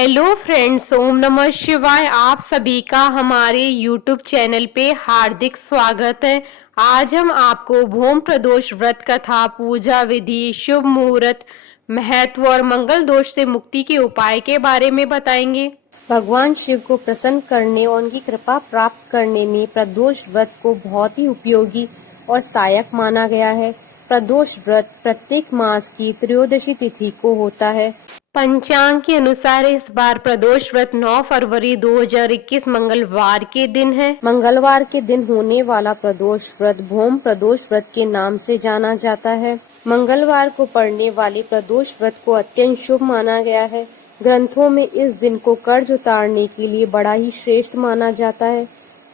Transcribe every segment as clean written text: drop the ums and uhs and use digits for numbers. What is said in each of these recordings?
Hello friends, ओम नमः शिवाय। आप सभी का हमारे यूट्यूब चैनल पे हार्दिक स्वागत है। आज हम आपको भूम प्रदोष व्रत कथा, पूजा विधि, शुभ मुहूर्त, महत्व और मंगल दोष से मुक्ति के उपाय के बारे में बताएंगे। भगवान शिव को प्रसन्न करने और उनकी कृपा प्राप्त करने में प्रदोष व्रत को बहुत ही उपयोगी और सहायक माना गया है। प्रदोष व्रत प्रत्येक मास की त्रयोदशी तिथि को होता है। पंचांग के अनुसार इस बार प्रदोष व्रत 9 फरवरी 2021 मंगलवार के दिन है। मंगलवार के दिन होने वाला प्रदोष व्रत भौम प्रदोष व्रत के नाम से जाना जाता है। मंगलवार को पड़ने वाले प्रदोष व्रत को अत्यंत शुभ माना गया है। ग्रंथों में इस दिन को कर्ज उतारने के लिए बड़ा ही श्रेष्ठ माना जाता है।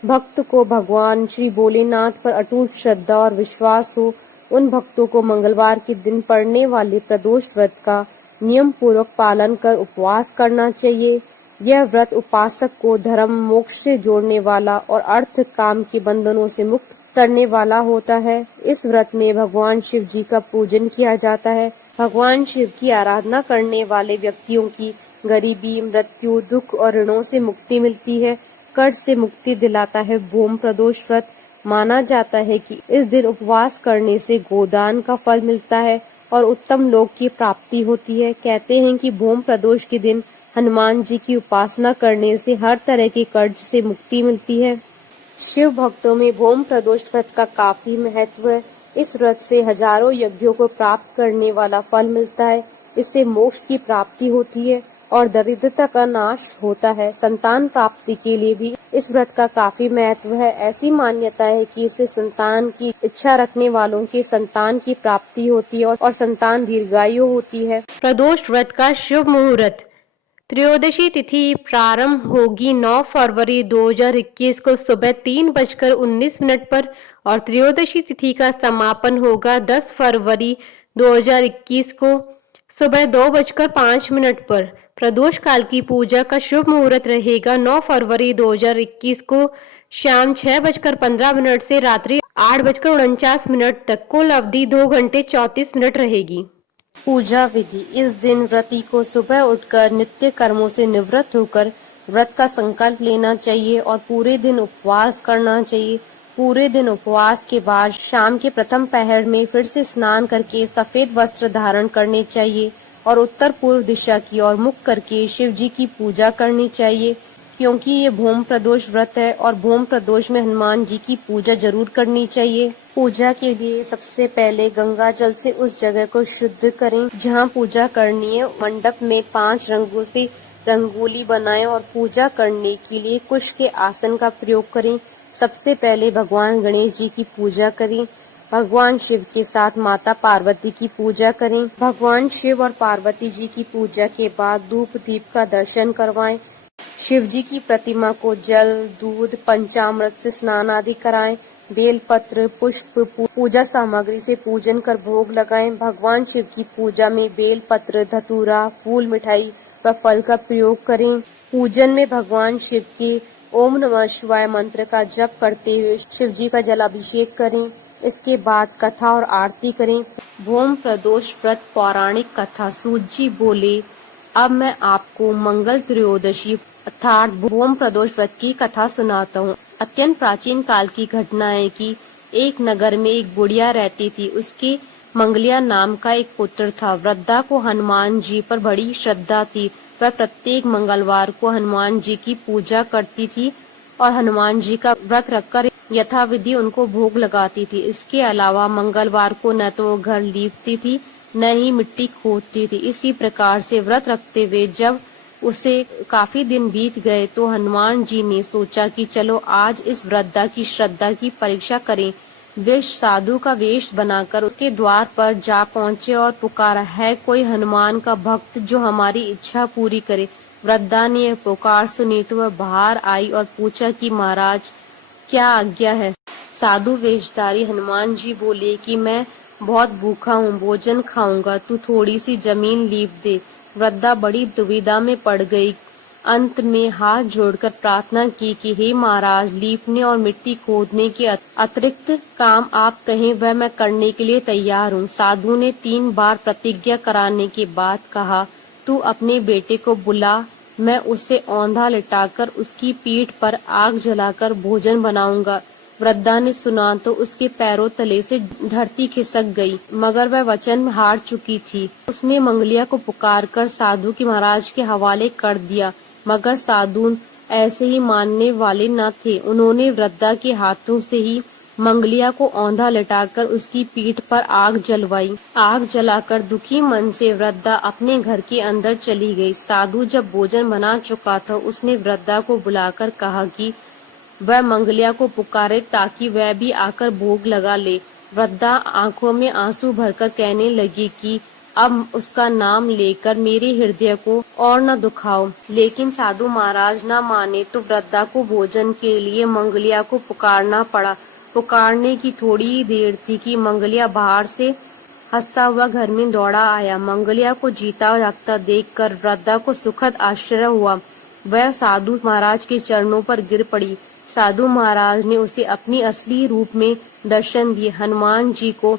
भक्त को भगवान श्री भोलेनाथ पर अटूट श्रद्धा और विश्वास हो, उन भक्तों को मंगलवार के दिन पड़ने वाले प्रदोष व्रत का नियम पूर्वक पालन कर उपवास करना चाहिए। यह व्रत उपासक को धर्म मोक्ष से जोड़ने वाला और अर्थ काम के बंधनों से मुक्त करने वाला होता है। इस व्रत में भगवान शिव जी का पूजन किया जाता है। भगवान शिव की आराधना करने वाले व्यक्तियों की गरीबी, मृत्यु, दुख और ऋणों से मुक्ति मिलती है। कर्ज से मुक्ति दिलाता है भूम प्रदोष व्रत। माना जाता है कि इस दिन उपवास करने से गोदान का फल मिलता है और उत्तम लोक की प्राप्ति होती है। कहते हैं कि भूम प्रदोष के दिन हनुमान जी की उपासना करने से हर तरह के कर्ज से मुक्ति मिलती है। शिव भक्तों में भूम प्रदोष व्रत का काफी महत्व है। इस व्रत से हजारों यज्ञों को प्राप्त करने वाला फल मिलता है। इससे मोक्ष की प्राप्ति होती है और दरिद्रता का नाश होता है। संतान प्राप्ति के लिए भी इस व्रत का काफी महत्व है। ऐसी मान्यता है कि इससे संतान की इच्छा रखने वालों के संतान की प्राप्ति होती है और संतान दीर्घायु होती है। प्रदोष व्रत का शुभ मुहूर्त। त्रयोदशी तिथि प्रारंभ होगी 9 फरवरी 2021 को सुबह 3:19 पर और त्रयोदशी तिथि का समापन होगा 10 फरवरी 2021 को सुबह 2:05 पर। प्रदोष काल की पूजा का शुभ मुहूर्त रहेगा 9 फरवरी 2021 को शाम 6:15 से रात्रि 8:49 तक। कुल अवधि 2 घंटे 34 मिनट रहेगी। पूजा विधि। इस दिन व्रती को सुबह उठकर नित्य कर्मों से निवृत्त होकर व्रत का संकल्प लेना चाहिए और पूरे दिन उपवास करना चाहिए। पूरे दिन उपवास के बाद शाम के प्रथम पहर में फिर से स्नान करके सफेद वस्त्र धारण करने चाहिए और उत्तर पूर्व दिशा की ओर मुख करके शिव जी की पूजा करनी चाहिए, क्योंकि ये भूम प्रदोष व्रत है और भूम प्रदोष में हनुमान जी की पूजा जरूर करनी चाहिए। पूजा के लिए सबसे पहले गंगा जल से उस जगह को शुद्ध करें जहाँ पूजा करनी है। मंडप में 5 रंगों से रंगोली बनाएं और पूजा करने के लिए कुश के आसन का प्रयोग करें। सबसे पहले भगवान गणेश जी की पूजा करें। भगवान शिव के साथ माता पार्वती की पूजा करें। भगवान शिव और पार्वती जी की पूजा के बाद धूप दीप का दर्शन करवाएं। शिव जी की प्रतिमा को जल, दूध, पंचामृत से स्नान आदि कराएं। बेलपत्र, पुष्प, पूजा सामग्री से पूजन कर भोग लगाएं। भगवान शिव की पूजा में बेलपत्र, धतूरा, फूल, मिठाई व फल का प्रयोग करें। पूजन में भगवान शिव के ओम नमः शिवाय मंत्र का जप करते हुए शिव जी का जलाभिषेक करें। इसके बाद कथा और आरती करें। भूम प्रदोष व्रत पौराणिक कथा। सूत जी बोले, अब मैं आपको मंगल त्रयोदशी अर्थात भूम प्रदोष व्रत की कथा सुनाता हूँ। अत्यंत प्राचीन काल की घटना है कि एक नगर में एक बुढ़िया रहती थी। उसके मंगलिया नाम का एक पुत्र था। वृद्धा को हनुमान जी पर बड़ी श्रद्धा थी। वह प्रत्येक मंगलवार को हनुमान जी की पूजा करती थी और हनुमान जी का व्रत रखकर यथाविधि उनको भोग लगाती थी। इसके अलावा मंगलवार को न तो घर लीपती थी न ही मिट्टी खोदती थी। इसी प्रकार से व्रत रखते हुए जब उसे काफी दिन बीत गए तो हनुमान जी ने सोचा कि चलो आज इस वृद्धा की श्रद्धा की परीक्षा करें। वे साधु का वेश बनाकर उसके द्वार पर जा पहुँचे और पुकारा, है कोई हनुमान का भक्त जो हमारी इच्छा पूरी करे। वृद्धा ने पुकार सुनी तो वह बाहर आई और पूछा कि महाराज क्या आज्ञा है। साधु वेशधारी हनुमान जी बोले कि मैं बहुत भूखा हूँ, भोजन खाऊंगा, तू थोड़ी सी जमीन लीप दे। वृद्धा बड़ी दुविधा में पड़ गई। अंत में हाथ जोड़कर प्रार्थना की कि हे महाराज, लीपने और मिट्टी खोदने के अतिरिक्त काम आप कहें वह मैं करने के लिए तैयार हूँ। साधु ने 3 बार प्रतिज्ञा कराने के बाद कहा, तू अपने बेटे को बुला मैं उसे औंधा लिटाकर उसकी पीठ पर आग जलाकर भोजन बनाऊंगा। वृद्धा ने सुना तो उसके पैरों तले से धरती खिसक गई, मगर वह वचन हार चुकी थी। उसने मंगलिया को पुकारकर साधु के महाराज के हवाले कर दिया, मगर साधु ऐसे ही मानने वाले न थे। उन्होंने वृद्धा के हाथों से ही मंगलिया को औंधा लिटाकर उसकी पीठ पर आग जलवाई। आग जलाकर दुखी मन से वृद्धा अपने घर के अंदर चली गई। साधु जब भोजन बना चुका था, उसने वृद्धा को बुलाकर कहा कि वह मंगलिया को पुकारे ताकि वह भी आकर भोग लगा ले। वृद्धा आंखों में आंसू भरकर कहने लगी कि अब उसका नाम लेकर मेरे हृदय को और न दुखाओ। लेकिन साधु महाराज न माने तो वृद्धा को भोजन के लिए मंगलिया को पुकारना पड़ा। पुकारने की थोड़ी देर थी कि मंगलिया बाहर से हंसता हुआ घर में दौड़ा आया। मंगलिया को जीता जागता देखकर वृद्धा को सुखद आश्चर्य हुआ। वह साधु महाराज के चरणों पर गिर पड़ी। साधु महाराज ने उसे अपनी असली रूप में दर्शन दिए। हनुमान जी को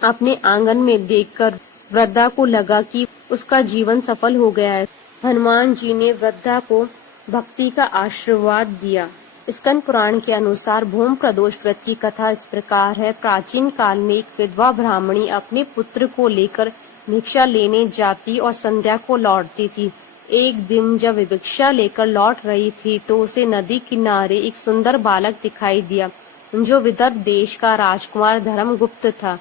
अपने आंगन में देखकर वृद्धा को लगा कि उसका जीवन सफल हो गया है। हनुमान जी ने वृद्धा को भक्ति का आशीर्वाद दिया। स्कंद पुराण के अनुसार भूम प्रदोष व्रत की कथा इस प्रकार है। प्राचीन काल में एक विधवा ब्राह्मणी अपने पुत्र को लेकर भिक्षा लेने जाती और संध्या को लौटती थी। एक दिन जब वे भिक्षा लेकर लौट रही थी तो उसे नदी किनारे एक सुंदर बालक दिखाई दिया, जो विदर्भ देश का राजकुमार धर्मगुप्त था।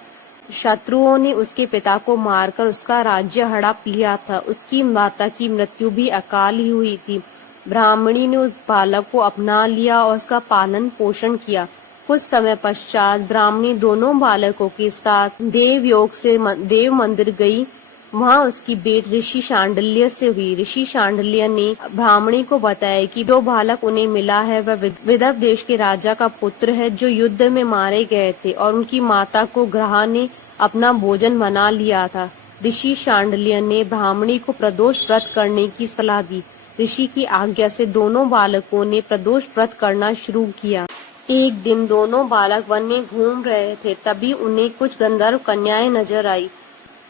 शत्रुओं ने उसके पिता को मारकर उसका राज्य हड़प लिया था। उसकी माता की मृत्यु भी अकाल ही हुई थी। ब्राह्मणी ने उस बालक को अपना लिया और उसका पालन पोषण किया। कुछ समय पश्चात ब्राह्मणी दोनों बालकों के साथ देवयोग से देव मंदिर गई। वहाँ उसकी भेंट ऋषि शांडिल्य से हुई। ऋषि शांडिल्य ने ब्राह्मणी को बताया कि जो बालक उन्हें मिला है वह विदर्भ देश के राजा का पुत्र है, जो युद्ध में मारे गए थे, और उनकी माता को ग्रह ने अपना भोजन बना लिया था। ऋषि शांडिल्य ने ब्राह्मणी को प्रदोष व्रत करने की सलाह दी। ऋषि की आज्ञा से दोनों बालकों ने प्रदोष व्रत करना शुरू किया। एक दिन दोनों बालक वन में घूम रहे थे, तभी उन्हें कुछ गंधर्व कन्याएं नजर आई।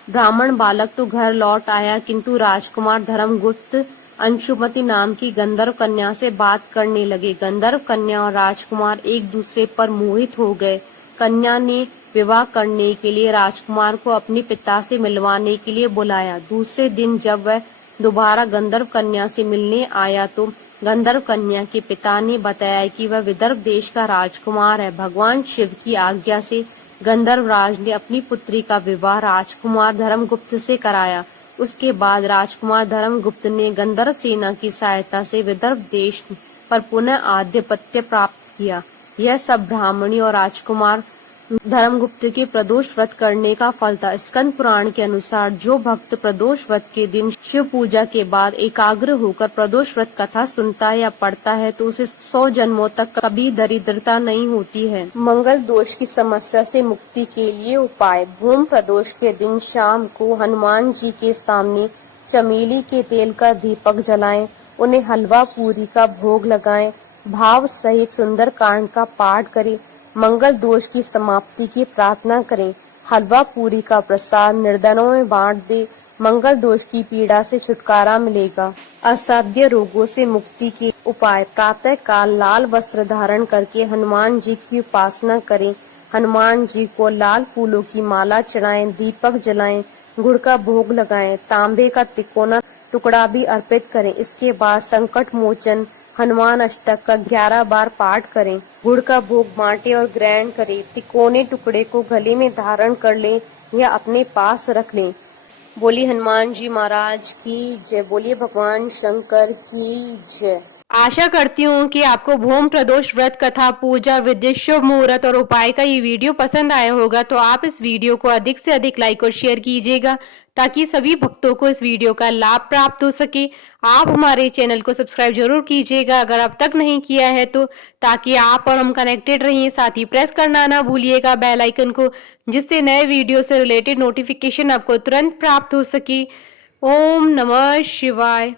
ब्राह्मण बालक तो घर लौट आया, किंतु राजकुमार धर्मगुप्त अंशुमति नाम की गंधर्व कन्या से बात करने लगे। गंधर्व कन्या और राजकुमार एक दूसरे पर मोहित हो गए। कन्या ने विवाह करने के लिए राजकुमार को अपने पिता से मिलवाने के लिए बुलाया। दूसरे दिन जब वह दोबारा गंधर्व कन्या से मिलने आया तो गंधर्व कन्या के पिता ने बताया कि वह विदर्भ देश का राजकुमार है। भगवान शिव की आज्ञा से गंधर्व राज ने अपनी पुत्री का विवाह राजकुमार धर्मगुप्त से कराया। उसके बाद राजकुमार धर्मगुप्त ने गंधर्व सेना की सहायता से विदर्भ देश पर पुनः आधिपत्य प्राप्त किया। यह सब ब्राह्मणी और राजकुमार धर्मगुप्त के प्रदोष व्रत करने का फल था। स्कंद पुराण के अनुसार जो भक्त प्रदोष व्रत के दिन शिव पूजा के बाद एकाग्र होकर प्रदोष व्रत कथा सुनता या पढ़ता है तो उसे 100 जन्मों तक कभी दरिद्रता नहीं होती है। मंगल दोष की समस्या से मुक्ति के लिए उपाय। भूम प्रदोष के दिन शाम को हनुमान जी के सामने चमेली के तेल का दीपक जलाएं, उन्हें हलवा पूरी का भोग लगाएं, भाव सहित सुंदर कांड का पाठ करें, मंगल दोष की समाप्ति की प्रार्थना करें। हलवा पूरी का प्रसाद निर्धनों में बांट दे, मंगल दोष की पीड़ा से छुटकारा मिलेगा। असाध्य रोगों से मुक्ति के उपाय। प्रातः काल लाल वस्त्र धारण करके हनुमान जी की उपासना करें। हनुमान जी को लाल फूलों की माला चढ़ाएं, दीपक जलाएं, गुड़ का भोग लगाएं, तांबे का तिकोना टुकड़ा भी अर्पित करें। इसके बाद संकट मोचन हनुमान अष्टक का 11 बार पाठ करें। गुड़ का भोग बांटे और ग्रहण करें। तिकोने टुकड़े को गले में धारण कर लें या अपने पास रख लें। बोलिए हनुमान जी महाराज की जय। बोलिए भगवान शंकर की जय। आशा करती हूँ कि आपको भूम प्रदोष व्रत कथा, पूजा विधि, शुभ मुहूर्त और उपाय का ये वीडियो पसंद आया होगा। तो आप इस वीडियो को अधिक से अधिक लाइक और शेयर कीजिएगा ताकि सभी भक्तों को इस वीडियो का लाभ प्राप्त हो सके। आप हमारे चैनल को सब्सक्राइब जरूर कीजिएगा अगर अब तक नहीं किया है तो, ताकि आप और हम कनेक्टेड रहिए। साथ ही प्रेस करना ना भूलिएगा बेल आइकन को, जिससे नए वीडियो से रिलेटेड नोटिफिकेशन आपको तुरंत प्राप्त हो सके। ओम नमः शिवाय।